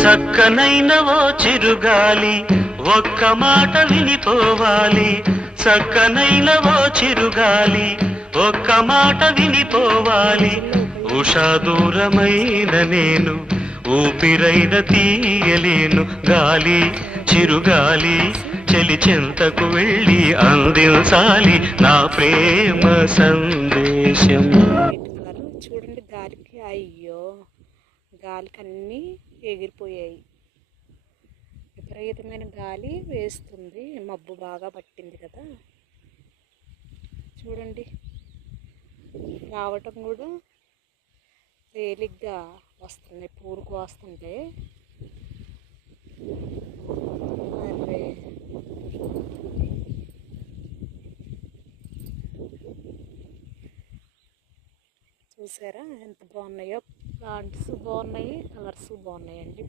చక్కనైన ఓ చిరుగాలి ఒక్క మాట వినిపోవాలి. చక్కనైన ఓ చిరుగాలి ఒక్క మాట వినిపోవాలి. ఉషా దూరమైన నేను ఊపిరైన తీయలేను. గాలి చిరుగాలి చెలి చెంతకు వెళ్ళి అందించాలి నా ప్రేమ సందేశం. చూడండి గాలికి, అయ్యో గాలికి అన్నీ ఎగిరిపోయాయి. విపరీతమైన గాలి వేస్తుంది, మబ్బు బాగా పట్టింది కదా. చూడండి రావటం కూడా తేలిగ్గా వస్తుంది, పూరుకు వస్తుంటే. అరే చూసారా ఎంత బాగున్నాయో, ప్లాంట్స్ బాగున్నాయి, కలర్స్ బాగున్నాయండి.